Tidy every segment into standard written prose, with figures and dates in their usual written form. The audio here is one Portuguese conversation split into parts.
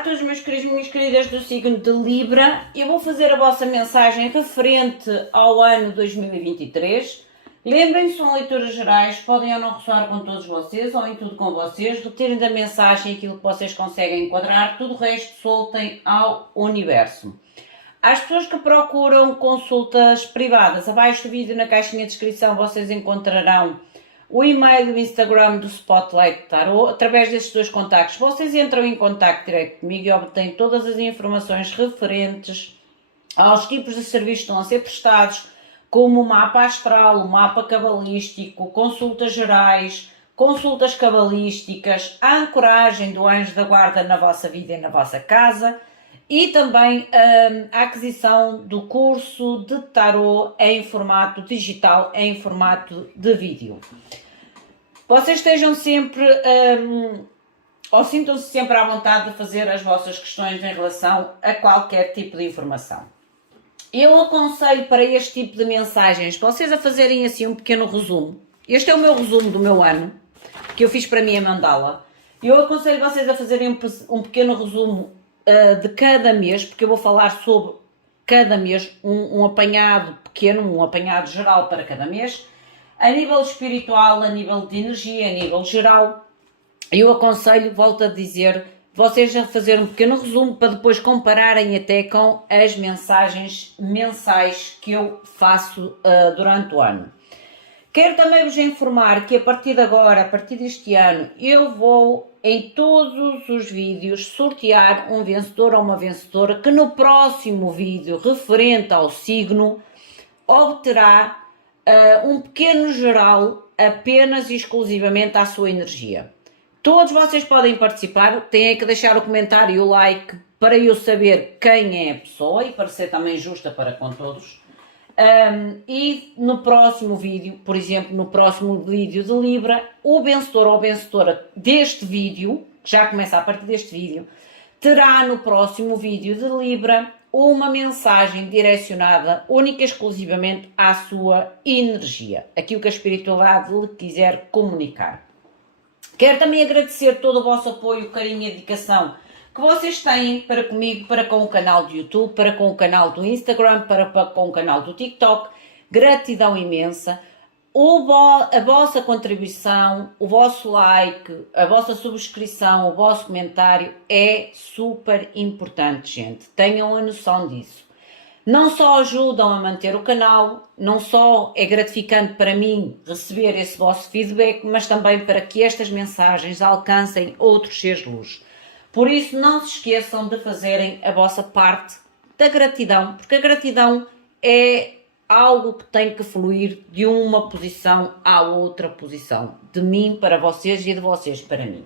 a todos meus queridos e minhas queridas do signo de Libra. Eu vou fazer a vossa mensagem referente ao ano 2023. Lembrem-se, são leituras gerais, podem ou não ressoar com todos vocês ou em tudo com vocês. Retirem da mensagem aquilo que vocês conseguem enquadrar, tudo o resto soltem ao universo. Às pessoas que procuram consultas privadas, abaixo do vídeo na caixinha de descrição vocês encontrarão o e-mail e o Instagram do Spotlight Tarot. Através destes dois contactos vocês entram em contacto direto comigo e obtêm todas as informações referentes aos tipos de serviços que estão a ser prestados, como o mapa astral, o mapa cabalístico, consultas gerais, consultas cabalísticas, a ancoragem do anjo da guarda na vossa vida e na vossa casa, e também a aquisição do curso de tarot em formato digital, em formato de vídeo. Vocês estejam sempre, ou sintam-se sempre à vontade de fazer as vossas questões em relação a qualquer tipo de informação. Eu aconselho para este tipo de mensagens, vocês a fazerem assim um pequeno resumo. Este é o meu resumo do meu ano, que eu fiz para mim a mandala. Eu aconselho vocês a fazerem um pequeno resumo de cada mês, porque eu vou falar sobre cada mês, um apanhado pequeno, um apanhado geral para cada mês, a nível espiritual, a nível de energia, a nível geral. Eu aconselho, volto a dizer, vocês a fazer um pequeno resumo para depois compararem até com as mensagens mensais que eu faço durante o ano. Quero também vos informar que a partir de agora, a partir deste ano, eu vou em todos os vídeos sortear um vencedor ou uma vencedora que no próximo vídeo referente ao signo obterá um pequeno geral apenas e exclusivamente à sua energia. Todos vocês podem participar, têm que deixar o comentário e o like para eu saber quem é a pessoa e para ser também justa para com todos. E no próximo vídeo, por exemplo, no próximo vídeo de Libra, o vencedor ou vencedora deste vídeo, que já começa a partir deste vídeo, terá no próximo vídeo de Libra uma mensagem direcionada única e exclusivamente à sua energia, aquilo que a espiritualidade lhe quiser comunicar. Quero também agradecer todo o vosso apoio, carinho e dedicação que vocês têm para comigo, para com o canal do YouTube, para com o canal do Instagram, para com o canal do TikTok. Gratidão imensa. A vossa contribuição, o vosso like, a vossa subscrição, o vosso comentário é super importante, gente. Tenham a noção disso. Não só ajudam a manter o canal, não só é gratificante para mim receber esse vosso feedback, mas também para que estas mensagens alcancem outros seres de luz. Por isso, não se esqueçam de fazerem a vossa parte da gratidão, porque a gratidão é algo que tem que fluir de uma posição à outra posição, de mim para vocês e de vocês para mim.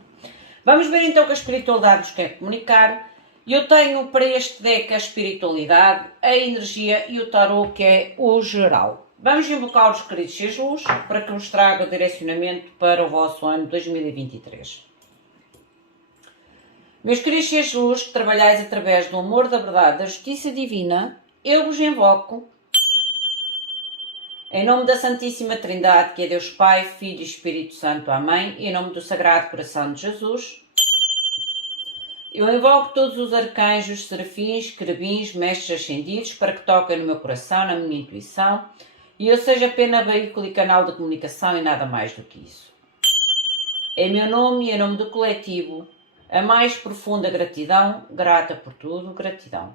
Vamos ver então o que a espiritualidade nos quer comunicar. Eu tenho para este deck a espiritualidade, a energia e o tarot, que é o geral. Vamos invocar os queridos seres de luz para que vos traga o direcionamento para o vosso ano 2023. Meus queridos seres de luz, que trabalhais através do amor, da verdade, da justiça divina, eu vos invoco, em nome da Santíssima Trindade, que é Deus Pai, Filho e Espírito Santo, Amém, e em nome do Sagrado Coração de Jesus, eu invoco todos os arcanjos, serafins, querubins, mestres ascendidos, para que toquem no meu coração, na minha intuição, e eu seja apenas veículo e canal de comunicação e nada mais do que isso. Em meu nome e em nome do coletivo, a mais profunda gratidão, grata por tudo, gratidão.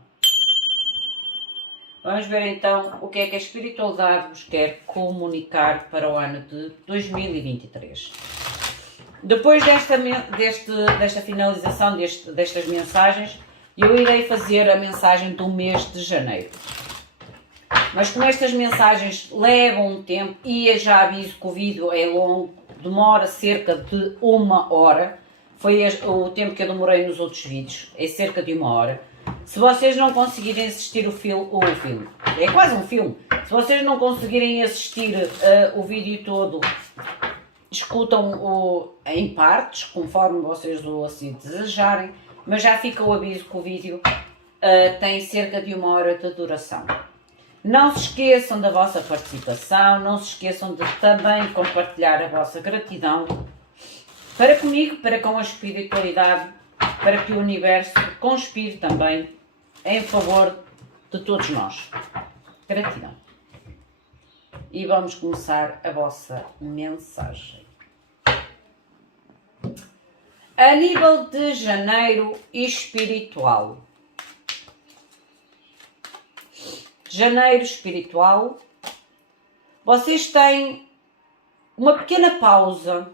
Vamos ver então o que é que a espiritualidade vos quer comunicar para o ano de 2023. Depois desta finalização destas mensagens, eu irei fazer a mensagem do mês de janeiro. Mas como estas mensagens levam um tempo, e eu já aviso que o vídeo é longo, demora cerca de 1 hora, foi o tempo que eu demorei nos outros vídeos, é cerca de 1 hora. Se vocês não conseguirem assistir o filme, é quase um filme, se vocês não conseguirem assistir o vídeo todo, escutam em partes, conforme vocês o assim desejarem, mas já fica o aviso que o vídeo tem cerca de 1 hora de duração. Não se esqueçam da vossa participação, não se esqueçam de também compartilhar a vossa gratidão para comigo, para com a espiritualidade para que o universo conspire também em favor de todos nós. Gratidão. E vamos começar a vossa mensagem. A nível de janeiro espiritual. Janeiro espiritual. Vocês têm uma pequena pausa.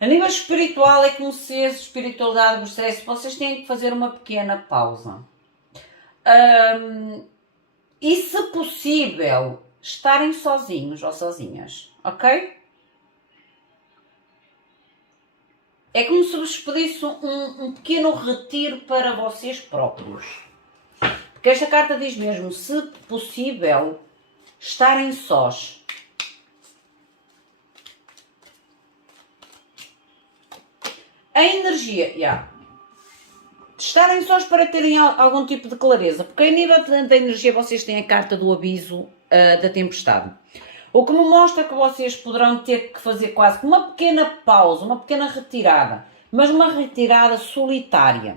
A nível espiritual é como se a espiritualidade vos dissesse, vocês têm que fazer uma pequena pausa. E se possível, estarem sozinhos ou sozinhas, ok? É como se vos pedisse um pequeno retiro para vocês próprios. Porque esta carta diz mesmo, se possível, estarem sós. A energia, estarem sós para terem algum tipo de clareza, porque a nível da energia vocês têm a carta do aviso da tempestade. O que me mostra que vocês poderão ter que fazer quase uma pequena pausa, uma pequena retirada, mas uma retirada solitária.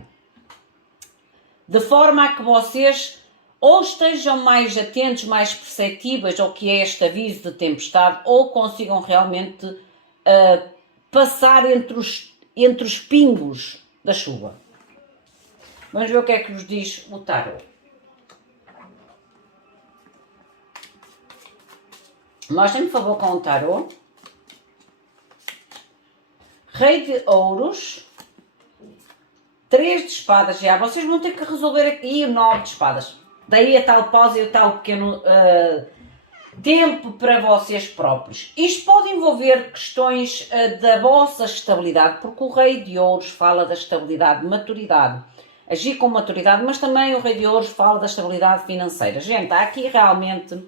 De forma a que vocês ou estejam mais atentos, mais perceptíveis ao que é este aviso de tempestade, ou consigam realmente passar entre os pingos da chuva. Vamos ver o que é que nos diz o tarot. Mostrem-me, por favor, com o tarot. Rei de ouros. 3 de espadas. Já, vocês vão ter que resolver aqui o 9 de espadas. Daí a tal pausa e o tal pequeno tempo para vocês próprios. Isto pode envolver questões da vossa estabilidade, porque o Rei de Ouros fala da estabilidade, maturidade, agir com maturidade, mas também o Rei de Ouros fala da estabilidade financeira. Gente, há aqui realmente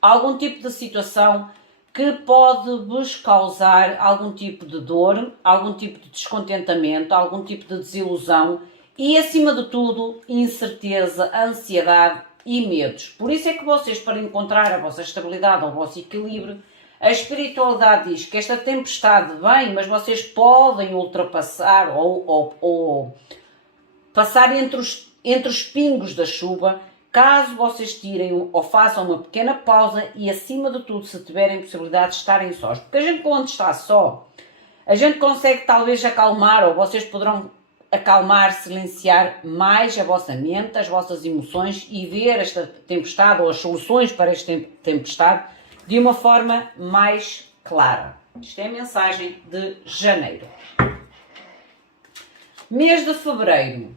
algum tipo de situação que pode vos causar algum tipo de dor, algum tipo de descontentamento, algum tipo de desilusão e, acima de tudo, incerteza, ansiedade e medos. Por isso é que vocês, para encontrar a vossa estabilidade ou o vosso equilíbrio, a espiritualidade diz que esta tempestade vem, mas vocês podem ultrapassar ou passar entre os pingos da chuva, caso vocês tirem ou façam uma pequena pausa e, acima de tudo, se tiverem possibilidade de estarem sós. Porque a gente, quando está só, a gente consegue talvez acalmar, ou vocês poderão acalmar, silenciar mais a vossa mente, as vossas emoções e ver esta tempestade ou as soluções para esta tempestade de uma forma mais clara. Isto é a mensagem de janeiro. Mês de fevereiro.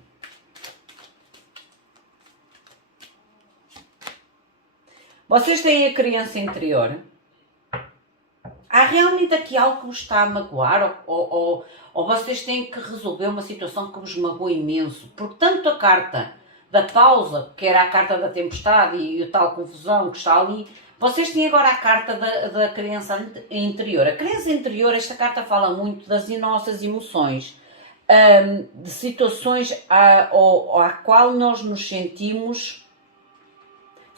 Vocês têm a criança interior. Há realmente aqui algo que vos está a magoar ou vocês têm que resolver uma situação que vos magoa imenso. Porque tanto a carta da pausa, que era a carta da tempestade e a tal confusão que está ali, vocês têm agora a carta da criança interior. A criança interior, esta carta fala muito das nossas emoções, de situações à qual nós nos sentimos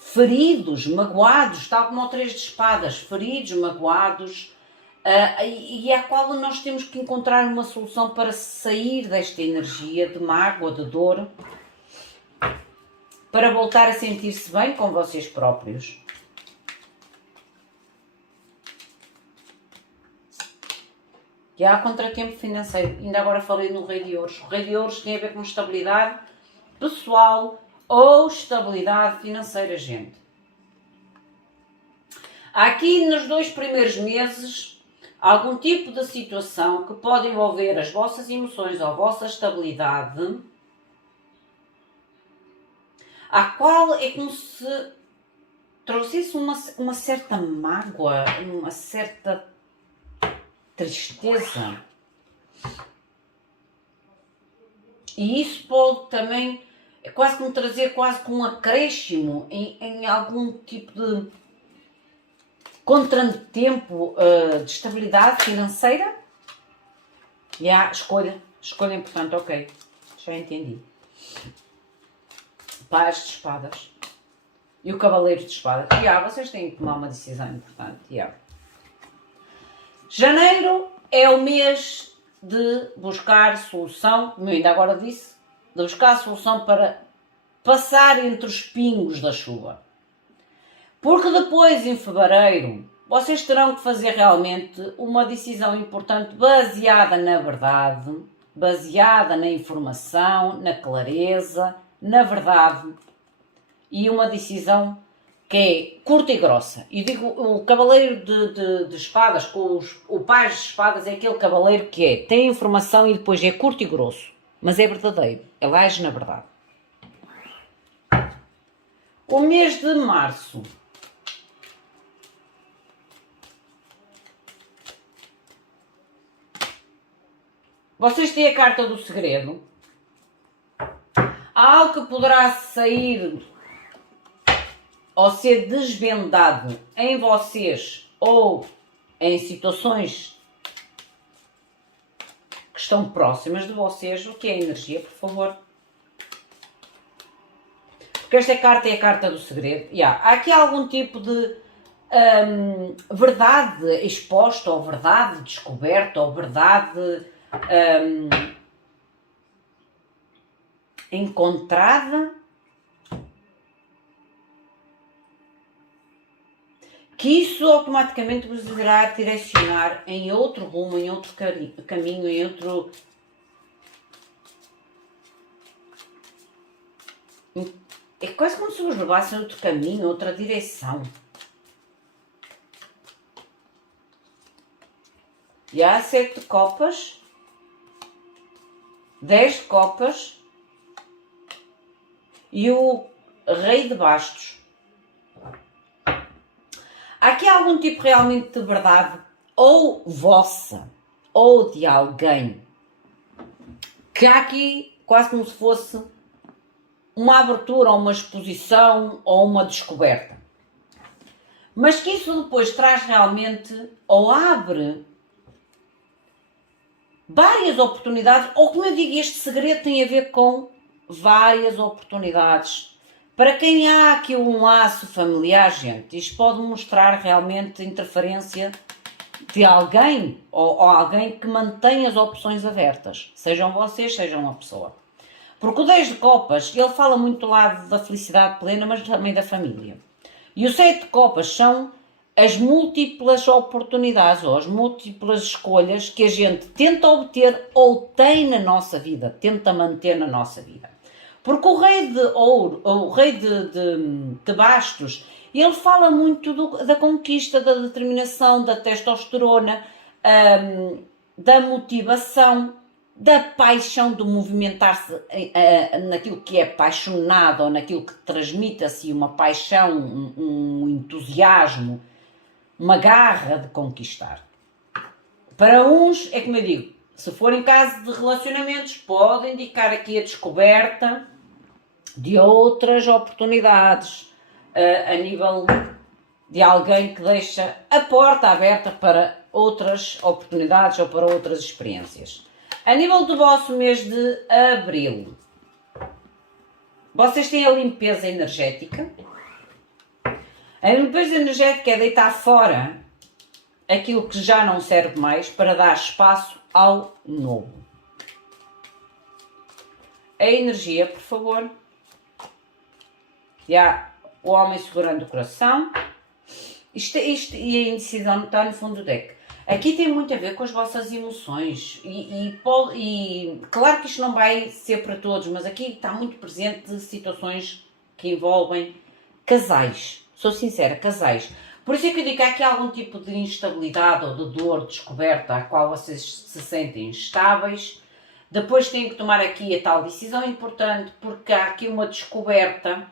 feridos, magoados, tal como o 3 de espadas, feridos, magoados, e à qual nós temos que encontrar uma solução para sair desta energia de mágoa, de dor, para voltar a sentir-se bem com vocês próprios. E há contratempo financeiro, ainda agora falei no Rei de Ouros. O Rei de Ouros tem a ver com estabilidade pessoal ou estabilidade financeira, gente. Há aqui nos 2 primeiros meses algum tipo de situação que pode envolver as vossas emoções ou a vossa estabilidade, a qual é como se trouxesse uma certa mágoa, uma certa tristeza. E isso pode também quase como trazer quase como um acréscimo em algum tipo de contratempo de estabilidade financeira. E há escolha importante, ok, já entendi. Paz de espadas e o cavaleiro de espadas. Vocês têm que tomar uma decisão importante. Janeiro é o mês de buscar solução, como eu ainda agora disse, de buscar solução para passar entre os pingos da chuva. Porque depois, em fevereiro, vocês terão que fazer realmente uma decisão importante baseada na verdade, baseada na informação, na clareza, na verdade, e uma decisão que é curta e grossa. E digo, o cavaleiro de espadas, o paz de espadas é aquele cavaleiro que tem informação e depois é curto e grosso, mas é verdadeiro, ele age na verdade. O mês de março. Vocês têm a carta do segredo. Há algo que poderá sair ou ser desvendado em vocês ou em situações que estão próximas de vocês. O que é energia, por favor? Porque esta carta é a carta do segredo. Há aqui algum tipo de verdade exposta, ou verdade descoberta, ou verdade encontrada, que isso automaticamente vos irá direcionar em outro rumo, em outro caminho, em outro... É quase como se vos levassem a outro caminho, outra direção. E há 7 de copas, 10 de copas e o rei de bastos. Há aqui algum tipo realmente de verdade, ou vossa, ou de alguém, que há aqui quase como se fosse uma abertura, ou uma exposição, ou uma descoberta. Mas que isso depois traz realmente, ou abre várias oportunidades, ou como eu digo, este segredo tem a ver com várias oportunidades. Para quem há aqui um laço familiar, gente, isto pode mostrar realmente interferência de alguém, ou alguém que mantém as opções abertas, sejam vocês, sejam a pessoa. Porque o 10 de copas, ele fala muito do lado da felicidade plena, mas também da família. E o 7 de copas são as múltiplas oportunidades, ou as múltiplas escolhas que a gente tenta obter ou tem na nossa vida, tenta manter na nossa vida. Porque o rei de ouro, o rei de bastos, ele fala muito da conquista, da determinação, da testosterona, da motivação, da paixão, de movimentar-se naquilo que é apaixonado, ou naquilo que transmite assim uma paixão, um entusiasmo, uma garra de conquistar. Para uns, é como eu digo, se for em caso de relacionamentos, pode indicar aqui a descoberta de outras oportunidades, a nível de alguém que deixa a porta aberta para outras oportunidades ou para outras experiências. A nível do vosso mês de abril, vocês têm a limpeza energética. A limpeza energética é deitar fora aquilo que já não serve mais para dar espaço ao novo. A energia, por favor. E há o homem segurando o coração. Isto e a indecisão está no fundo do deck. Aqui tem muito a ver com as vossas emoções e claro que isto não vai ser para todos, mas aqui está muito presente situações que envolvem casais. Sou sincera, casais. Por isso é que eu digo que há aqui algum tipo de instabilidade ou de dor descoberta a qual vocês se sentem instáveis. Depois têm que tomar aqui a tal decisão importante, porque há aqui uma descoberta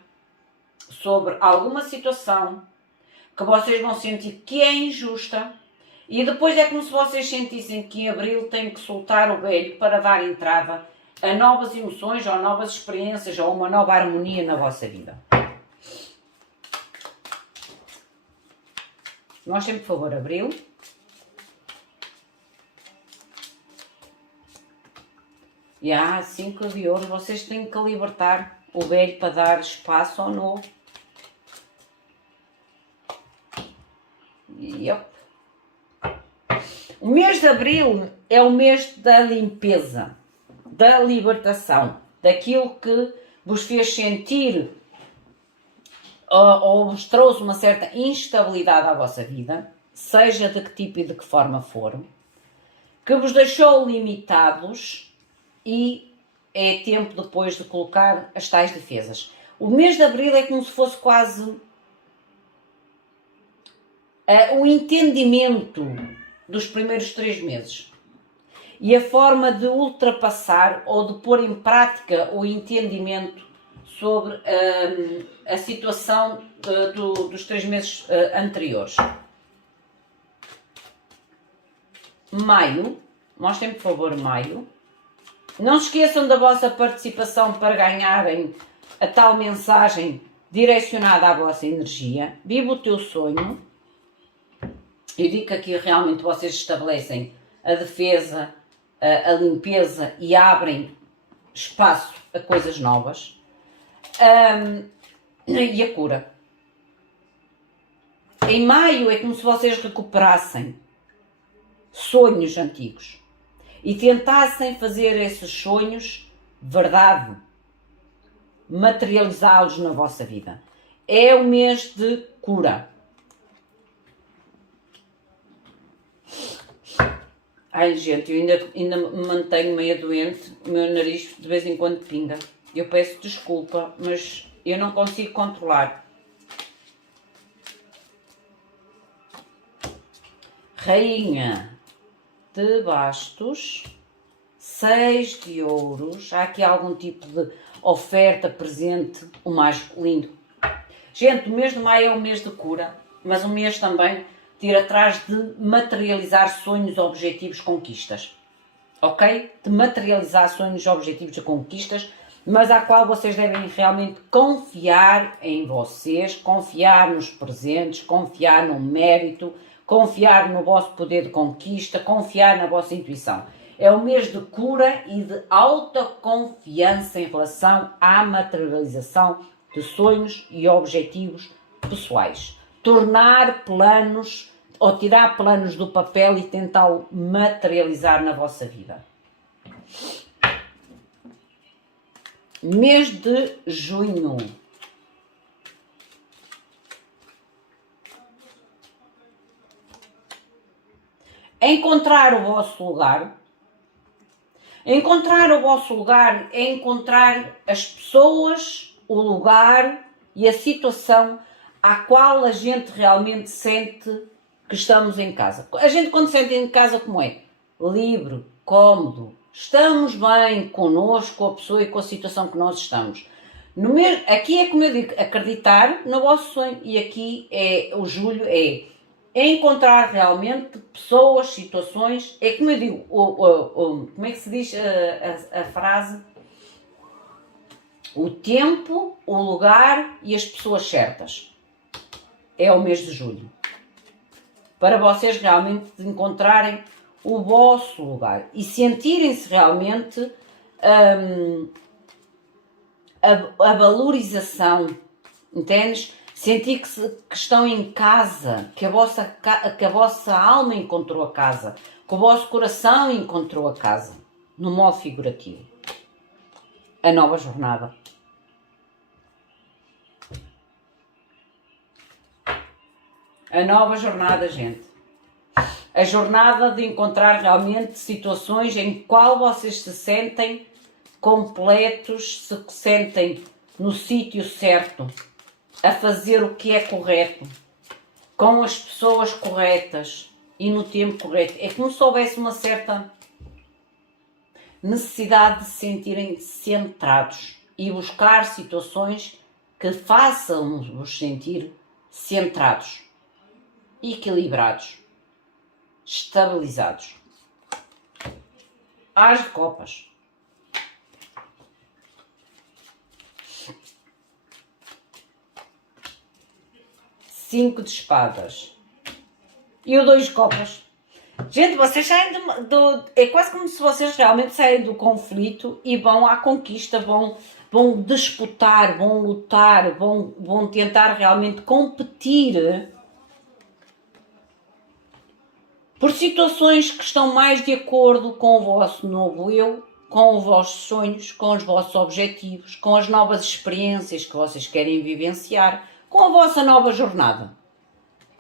sobre alguma situação que vocês vão sentir que é injusta. E depois é como se vocês sentissem que em abril têm que soltar o velho para dar entrada a novas emoções, ou a novas experiências, ou uma nova harmonia na vossa vida. Mostrem, por favor, abril. E há 5 de ouro, vocês têm que libertar o velho para dar espaço ao novo. O mês de Abril é o mês da limpeza, da libertação, daquilo que vos fez sentir ou vos trouxe uma certa instabilidade à vossa vida, seja de que tipo e de que forma for, que vos deixou limitados e é tempo depois de colocar as tais defesas. O mês de Abril é como se fosse quase o entendimento dos primeiros 3 meses e a forma de ultrapassar ou de pôr em prática o entendimento sobre a situação dos 3 meses anteriores. Maio, mostrem por favor maio. Não se esqueçam da vossa participação para ganharem a tal mensagem direcionada à vossa energia. Viva o teu sonho. Eu digo que aqui realmente vocês estabelecem a defesa, a limpeza e abrem espaço a coisas novas. E a cura. Em maio é como se vocês recuperassem sonhos antigos e tentassem fazer esses sonhos verdade, materializá-los na vossa vida. É o mês de cura. Ai, gente, eu ainda me mantenho meio doente, o meu nariz de vez em quando pinga. Eu peço desculpa, mas eu não consigo controlar. Rainha de bastos, 6 de ouros, há aqui algum tipo de oferta, presente, o mais lindo. Gente, o mês de maio é um mês de cura, mas um mês também de ir atrás de materializar sonhos, objetivos, conquistas. Ok? De materializar sonhos, objetivos e conquistas, mas à qual vocês devem realmente confiar em vocês, confiar nos presentes, confiar no mérito, confiar no vosso poder de conquista, confiar na vossa intuição. É um mês de cura e de autoconfiança em relação à materialização de sonhos e objetivos pessoais. Tornar planos ou tirar planos do papel e tentá-lo materializar na vossa vida. Mês de junho. Encontrar o vosso lugar. Encontrar o vosso lugar é encontrar as pessoas, o lugar e a situação à qual a gente realmente sente que estamos em casa. A gente quando sente em casa como é? Livre, cômodo, estamos bem connosco, com a pessoa e com a situação que nós estamos. Aqui é como eu digo, acreditar no vosso sonho e aqui é o julho encontrar realmente pessoas, situações, é como eu digo, como é que se diz a frase? O tempo, o lugar e as pessoas certas. É o mês de julho. Para vocês realmente encontrarem o vosso lugar e sentirem-se realmente a valorização, entendes? Sentir que estão em casa, que a vossa alma encontrou a casa, que o vosso coração encontrou a casa, no modo figurativo. A nova jornada. A nova jornada, gente. A jornada de encontrar realmente situações em qual vocês se sentem completos, se sentem no sítio certo, a fazer o que é correto, com as pessoas corretas e no tempo correto. É como se houvesse uma certa necessidade de se sentirem centrados e buscar situações que façam-vos sentir centrados, equilibrados, estabilizados. As de copas. Cinco de espadas. E o 2 de copas. Gente, vocês saem é quase como se vocês realmente saem do conflito e vão à conquista, vão disputar, vão lutar, vão tentar realmente competir por situações que estão mais de acordo com o vosso novo eu, com os vossos sonhos, com os vossos objetivos, com as novas experiências que vocês querem vivenciar, com a vossa nova jornada.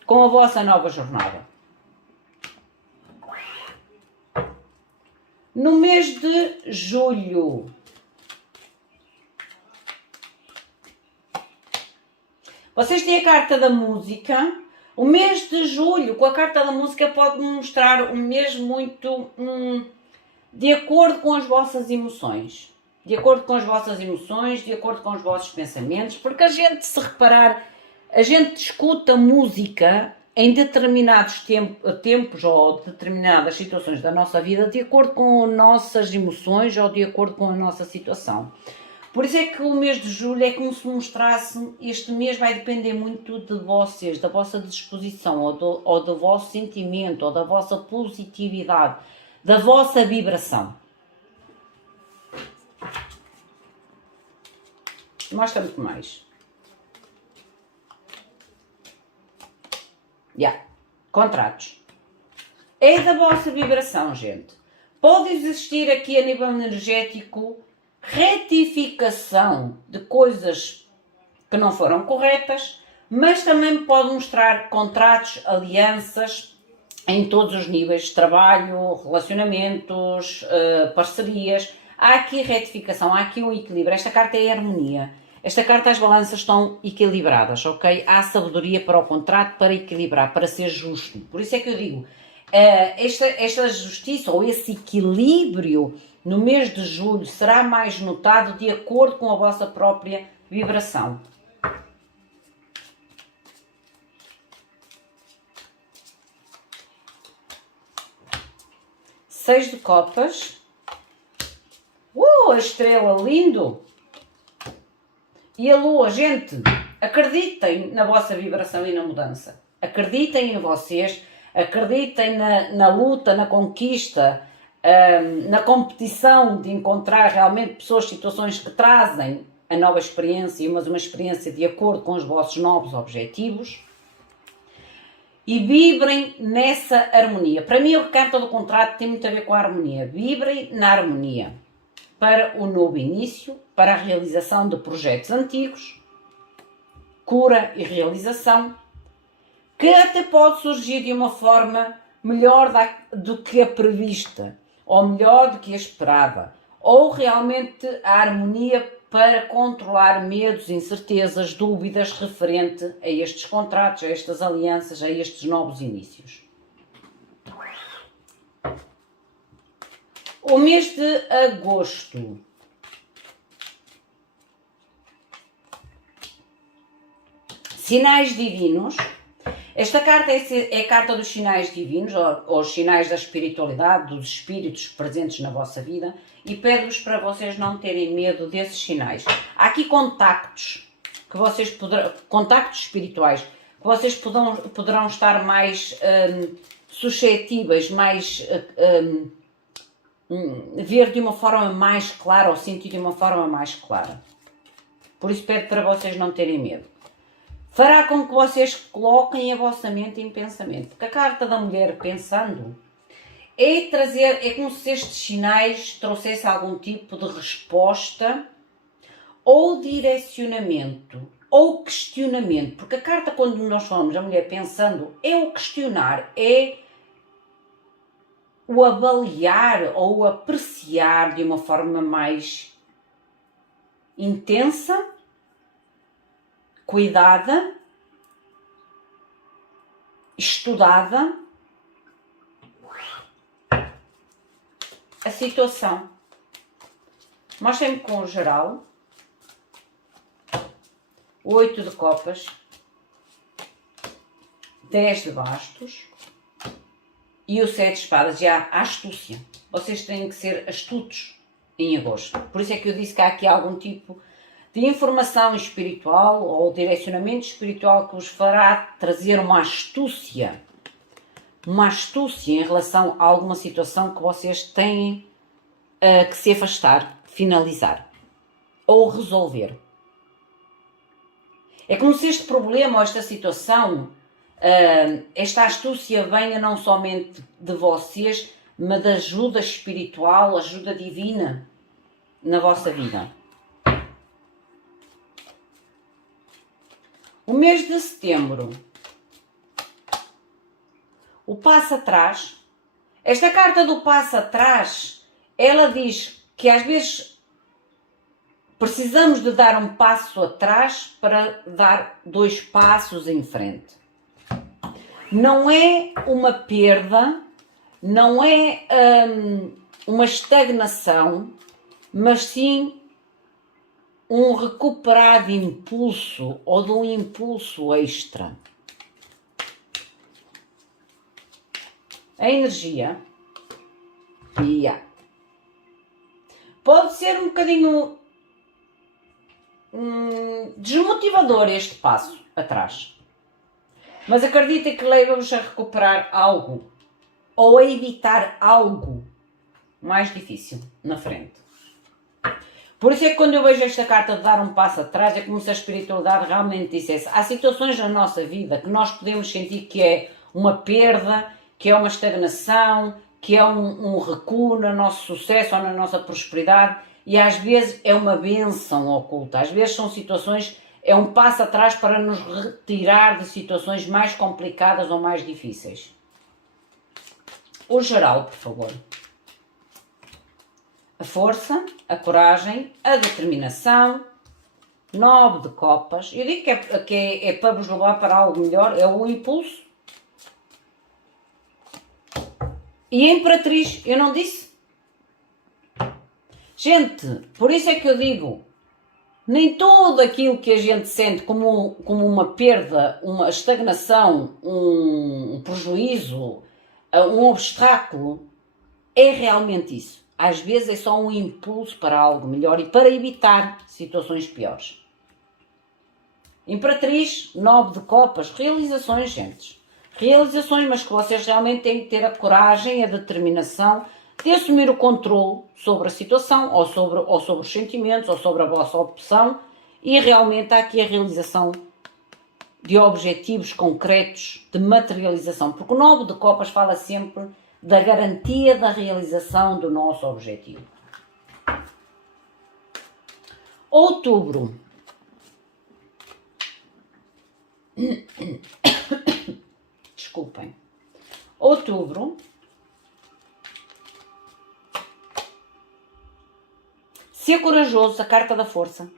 Com a vossa nova jornada. No mês de julho, vocês têm a carta da música. O mês de julho, com a carta da música, pode mostrar um mês muito de acordo com as vossas emoções. De acordo com as vossas emoções, de acordo com os vossos pensamentos, porque a gente, se reparar, a gente escuta música em determinados tempos ou determinadas situações da nossa vida de acordo com as nossas emoções ou de acordo com a nossa situação. Por isso é que o mês de julho é como se mostrasse, este mês vai depender muito de vocês, da vossa disposição, ou do vosso sentimento, ou da vossa positividade, da vossa vibração. Mostra-me mais. Contratos. É da vossa vibração, gente. Pode existir aqui a nível energético retificação de coisas que não foram corretas, mas também pode mostrar contratos, alianças em todos os níveis de trabalho, relacionamentos, parcerias. Há aqui retificação, há aqui um equilíbrio. Esta carta é harmonia. Esta carta, as balanças estão equilibradas, ok? Há sabedoria para o contrato, para equilibrar, para ser justo. Por isso é que eu digo, esta justiça ou esse equilíbrio no mês de julho será mais notado de acordo com a vossa própria vibração. Seis de copas. A estrela, lindo! E a lua, gente, acreditem na vossa vibração e na mudança. Acreditem em vocês, acreditem na luta, na conquista, na competição de encontrar realmente pessoas, situações que trazem a nova experiência, mas uma experiência de acordo com os vossos novos objetivos. E vibrem nessa harmonia. Para mim, a carta do contrato tem muito a ver com a harmonia. Vibrem na harmonia para o novo início, para a realização de projetos antigos, cura e realização, que até pode surgir de uma forma melhor do que a prevista, ou melhor do que a esperada, ou realmente a harmonia para controlar medos, incertezas, dúvidas referente a estes contratos, a estas alianças, a estes novos inícios. O mês de agosto. Sinais divinos. Esta carta é a carta dos sinais divinos, ou os sinais da espiritualidade, dos espíritos presentes na vossa vida, e pede-vos para vocês não terem medo desses sinais. Há aqui contactos, contactos espirituais, que vocês poderão estar mais suscetíveis, mais ver de uma forma mais clara, ou sentir de uma forma mais clara. Por isso pede para vocês não terem medo. Fará com que vocês coloquem a vossa mente em pensamento. Porque a carta da mulher pensando é como se estes sinais trouxessem algum tipo de resposta ou direcionamento ou questionamento. Porque a carta, quando nós falamos a mulher pensando, é o questionar, é o avaliar ou o apreciar de uma forma mais intensa, cuidada, estudada, a situação. Mostrem-me com o geral. O 8 de copas, 10 de bastos e o 7 de espadas. Já a astúcia. Vocês têm que ser astutos em agosto. Por isso é que eu disse que há aqui algum tipo de informação espiritual ou direcionamento espiritual que vos fará trazer uma astúcia em relação a alguma situação que vocês têm que se afastar, finalizar ou resolver. É como se este problema ou esta situação esta astúcia venha não somente de vocês, mas de ajuda espiritual, ajuda divina na vossa vida. O mês de setembro, o passo atrás. Esta carta do passo atrás, ela diz que às vezes precisamos de dar um passo atrás para dar 2 passos em frente. Não é uma perda, não é uma estagnação, mas sim um recuperar de impulso ou de um impulso extra. A energia pode ser um bocadinho desmotivador este passo atrás, mas acredita que leva-vos a recuperar algo ou a evitar algo mais difícil na frente. Por isso é que quando eu vejo esta carta de dar um passo atrás, é como se a espiritualidade realmente dissesse: há situações na nossa vida que nós podemos sentir que é uma perda, que é uma estagnação, que é um recuo no nosso sucesso ou na nossa prosperidade, e às vezes é uma bênção oculta. Às vezes são situações, é um passo atrás para nos retirar de situações mais complicadas ou mais difíceis. O geral, por favor. A força, a coragem, a determinação, 9 de copas. Eu digo que é para vos levar para algo melhor, é o impulso. E a Imperatriz, eu não disse? Gente, por isso é que eu digo, nem tudo aquilo que a gente sente como uma perda, uma estagnação, um prejuízo, um obstáculo, é realmente isso. Às vezes é só um impulso para algo melhor e para evitar situações piores. Imperatriz, 9 de copas, realizações, gente. Realizações, mas que vocês realmente têm que ter a coragem, a determinação de assumir o controle sobre a situação, ou sobre os sentimentos, ou sobre a vossa opção, e realmente há aqui a realização de objetivos concretos, de materialização, porque o 9 de copas fala sempre da garantia da realização do nosso objetivo. Outubro. Desculpem. Outubro. Ser corajoso, a carta da força.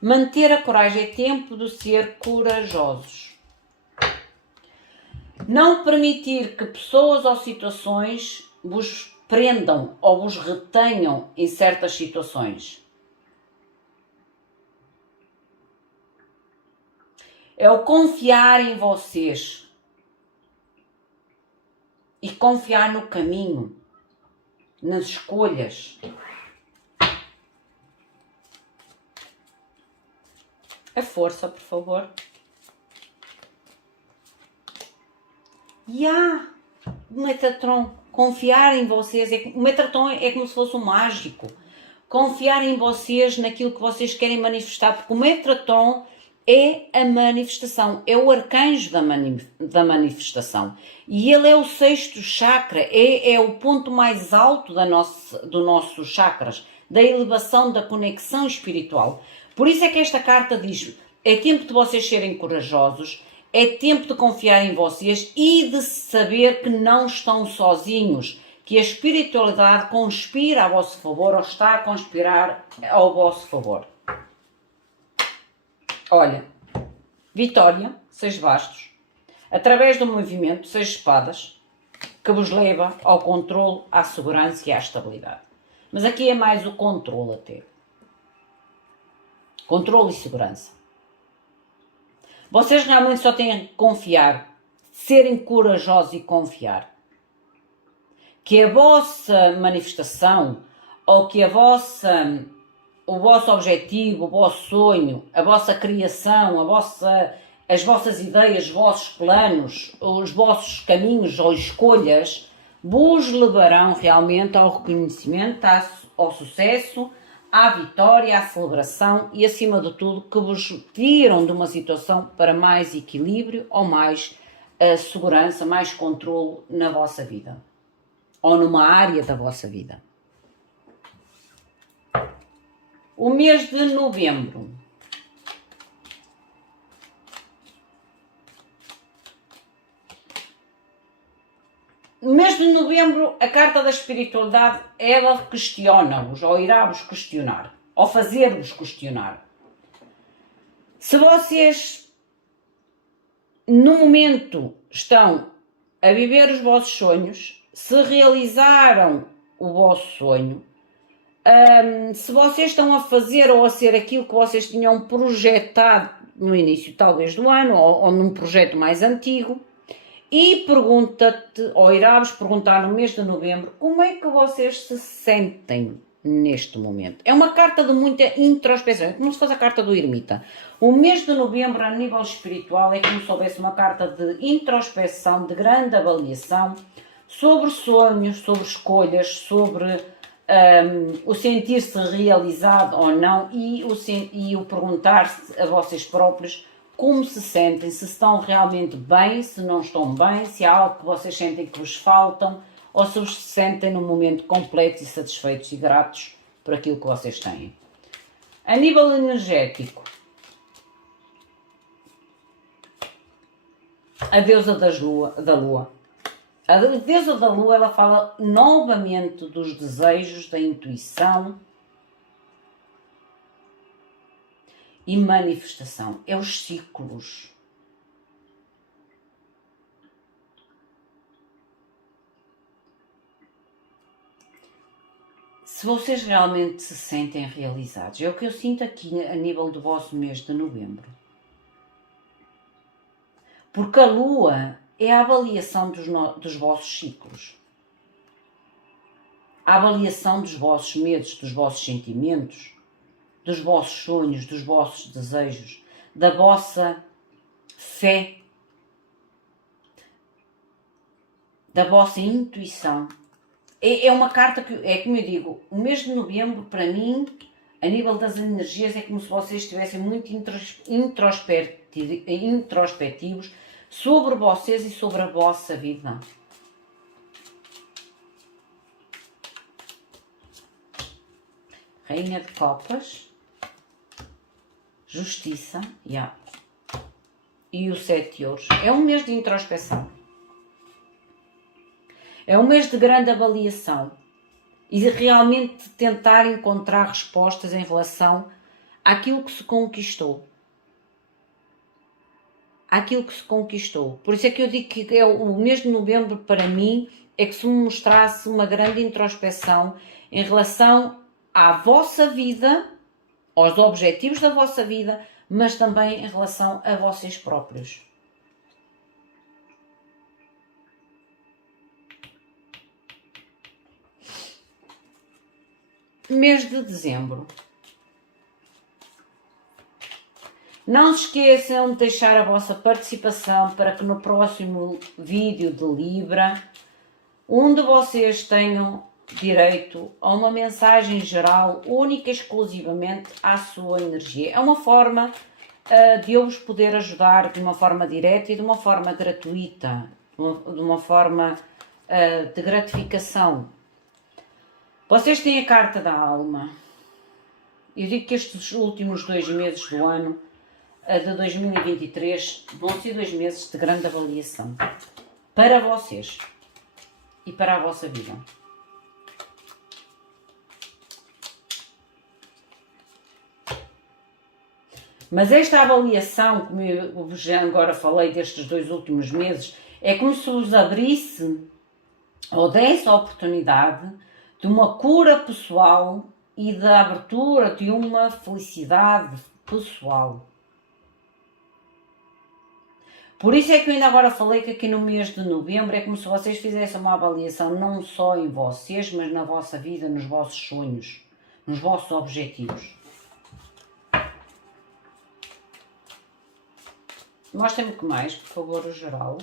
Manter a coragem, é tempo de ser corajosos. Não permitir que pessoas ou situações vos prendam ou vos retenham em certas situações. É o confiar em vocês e confiar no caminho, nas escolhas. A força, por favor. O Metatron, confiar em vocês, o Metatron é como se fosse um mágico. Confiar em vocês, naquilo que vocês querem manifestar, porque o Metatron é a manifestação, é o arcanjo da manifestação. E ele é o 6º chakra, é o ponto mais alto do nossos chakras, da elevação, da conexão espiritual. Por isso é que esta carta diz, é tempo de vocês serem corajosos, é tempo de confiar em vocês e de saber que não estão sozinhos, que a espiritualidade conspira a vosso favor ou está a conspirar ao vosso favor. Olha, vitória, 6 bastos, através do movimento, 6 espadas, que vos leva ao controle, à segurança e à estabilidade. Mas aqui é mais o controle até. Controle e segurança. Vocês realmente só têm que confiar, serem corajosos e confiar. Que a vossa manifestação, ou que o vosso objetivo, o vosso sonho, a vossa criação, as vossas ideias, os vossos planos, os vossos caminhos ou escolhas, vos levarão realmente ao reconhecimento, ao sucesso, à vitória, à celebração e, acima de tudo, que vos tiram de uma situação para mais equilíbrio ou mais segurança, mais controle na vossa vida. Ou numa área da vossa vida. O mês de novembro. No mês de novembro, a carta da espiritualidade, ela questiona-vos, ou irá-vos questionar, ou fazer-vos questionar. Se vocês, no momento, estão a viver os vossos sonhos, se realizaram o vosso sonho, se vocês estão a fazer ou a ser aquilo que vocês tinham projetado no início, talvez, do ano, ou num projeto mais antigo, e pergunta-te, ou irá-vos perguntar no mês de novembro, como é que vocês se sentem neste momento. É uma carta de muita introspeção, é como se fosse a carta do ermita. O mês de novembro, a nível espiritual, é como se houvesse uma carta de introspeção, de grande avaliação, sobre sonhos, sobre escolhas, sobre o sentir-se realizado ou não e o perguntar-se a vocês próprios como se sentem, se estão realmente bem, se não estão bem, se há algo que vocês sentem que vos faltam ou se vos sentem num momento completos e satisfeitos e gratos por aquilo que vocês têm. A nível energético, a deusa da lua. A deusa da lua, ela fala novamente dos desejos, da intuição e manifestação. É os ciclos. Se vocês realmente se sentem realizados, é o que eu sinto aqui a nível do vosso mês de novembro. Porque a lua é a avaliação dos vossos ciclos. A avaliação dos vossos medos, dos vossos sentimentos, dos vossos sonhos, dos vossos desejos, da vossa fé, da vossa intuição. É uma carta que, é como eu digo, o mês de novembro, para mim, a nível das energias, é como se vocês estivessem muito introspectivos sobre vocês e sobre a vossa vida. Rainha de Copas, Justiça, e o 7 de Ouros. É um mês de introspeção. É um mês de grande avaliação e de realmente tentar encontrar respostas em relação àquilo que se conquistou. Àquilo que se conquistou. Por isso é que eu digo que o mês de novembro, para mim, é que se me mostrasse uma grande introspeção em relação à vossa vida, aos objetivos da vossa vida, mas também em relação a vocês próprios. Mês de dezembro. Não se esqueçam de deixar a vossa participação para que no próximo vídeo de Libra, um de vocês tenham direito a uma mensagem geral, única e exclusivamente à sua energia. É uma forma de eu vos poder ajudar de uma forma direta e de uma forma gratuita, de uma forma de gratificação. Vocês têm a carta da alma. Eu digo que estes últimos 2 meses do ano de 2023 vão ser 2 meses de grande avaliação para vocês e para a vossa vida. Mas esta avaliação, como eu já agora falei destes 2 últimos meses, é como se vos abrisse ou desse a oportunidade de uma cura pessoal e da abertura de uma felicidade pessoal. Por isso é que eu ainda agora falei que aqui no mês de novembro é como se vocês fizessem uma avaliação não só em vocês, mas na vossa vida, nos vossos sonhos, nos vossos objetivos. Mostrem-me o que mais, por favor, o geral.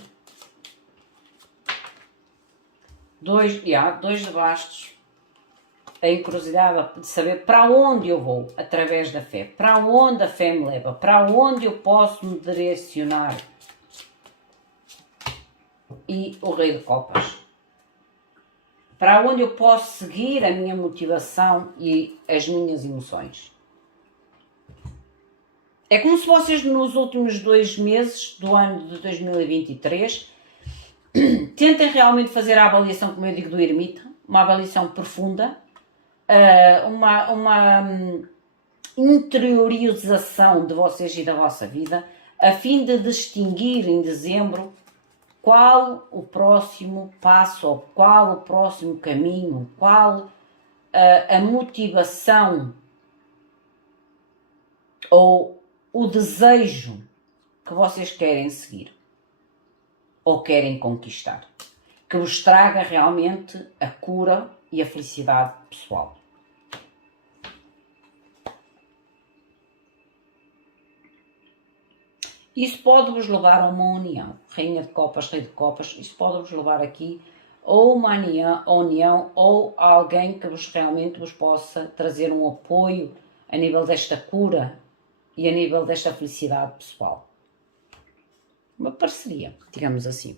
2 de bastos. A encruzilhada de saber para onde eu vou através da fé. Para onde a fé me leva. Para onde eu posso me direcionar. e o Rei de Copas. Para onde eu posso seguir a minha motivação e as minhas emoções. É como se vocês nos últimos 2 meses do ano de 2023 tentem realmente fazer a avaliação, como eu digo, do ermita, uma avaliação profunda, uma interiorização de vocês e da vossa vida, a fim de distinguir em dezembro qual o próximo passo, ou qual o próximo caminho, qual a motivação ou o desejo que vocês querem seguir ou querem conquistar, que vos traga realmente a cura e a felicidade pessoal. Isso pode-vos levar a uma união, Rainha de Copas, Rei de Copas, isso pode-vos levar aqui ou uma união ou alguém que realmente vos possa trazer um apoio a nível desta cura e a nível desta felicidade pessoal. Uma parceria, digamos assim.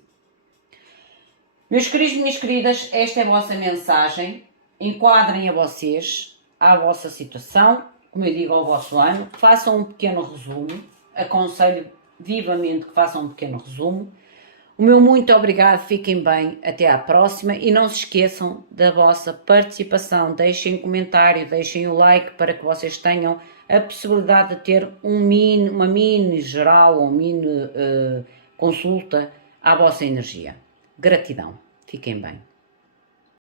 Meus queridos e minhas queridas, esta é a vossa mensagem. Enquadrem a vocês, à vossa situação, como eu digo, ao vosso ano. Façam um pequeno resumo. Aconselho vivamente que façam um pequeno resumo. O meu muito obrigado, fiquem bem, até à próxima e não se esqueçam da vossa participação. Deixem um comentário, deixem o like para que vocês tenham a possibilidade de ter uma mini geral ou mini consulta à vossa energia. Gratidão. Fiquem bem.